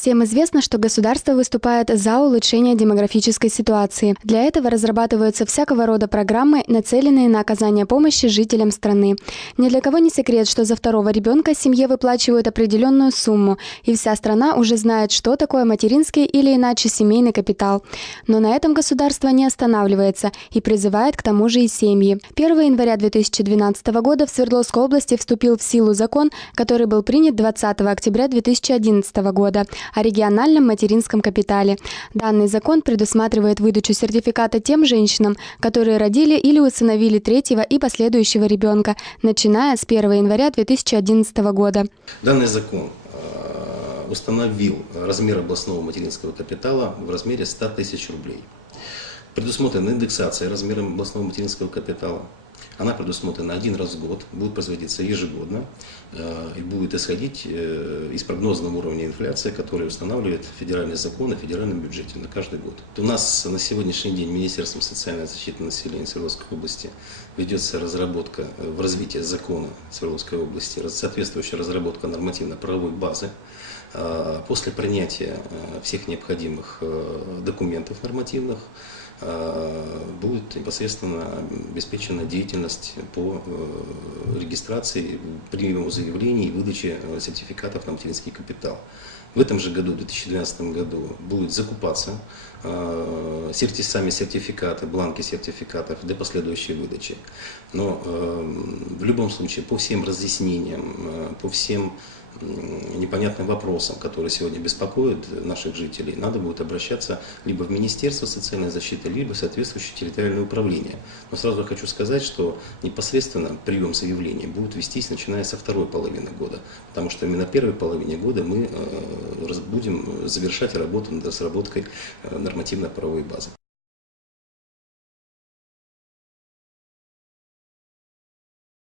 Всем известно, что государство выступает за улучшение демографической ситуации. Для этого разрабатываются всякого рода программы, нацеленные на оказание помощи жителям страны. Ни для кого не секрет, что за второго ребенка семье выплачивают определенную сумму, и вся страна уже знает, что такое материнский или иначе семейный капитал. Но на этом государство не останавливается и призывает к тому же и семьи. 1 января 2012 года в Свердловской области вступил в силу закон, который был принят 20 октября 2011 года о региональном материнском капитале. Данный закон предусматривает выдачу сертификата тем женщинам, которые родили или усыновили третьего и последующего ребенка, начиная с 1 января 2011 года. Данный закон установил размер областного материнского капитала в размере 100 тысяч рублей. Предусмотрена индексация размера областного материнского капитала. Она предусмотрена один раз в год, будет производиться ежегодно и будет исходить из прогнозного уровня инфляции, который устанавливает федеральный закон о федеральном бюджете на каждый год. У нас на сегодняшний день Министерством социальной защиты населения Свердловской области ведется разработка в развитии закона Свердловской области, соответствующая разработка нормативно-правовой базы. После принятия всех необходимых документов нормативных будет непосредственно обеспечена деятельность по регистрации, приему заявлений и выдаче сертификатов на материнский капитал. В этом же году, в 2012 году, будут закупаться сами сертификаты, бланки сертификатов для последующей выдачи. Но в любом случае, по всем разъяснениям, по всем непонятным вопросам, которые сегодня беспокоят наших жителей, надо будет обращаться либо в Министерство социальной защиты, либо в соответствующее территориальное управление. Но сразу хочу сказать, что непосредственно прием заявлений будет вестись начиная со второй половины года, потому что именно в первой половине года мы будем завершать работу над разработкой нормативно-правовой базы.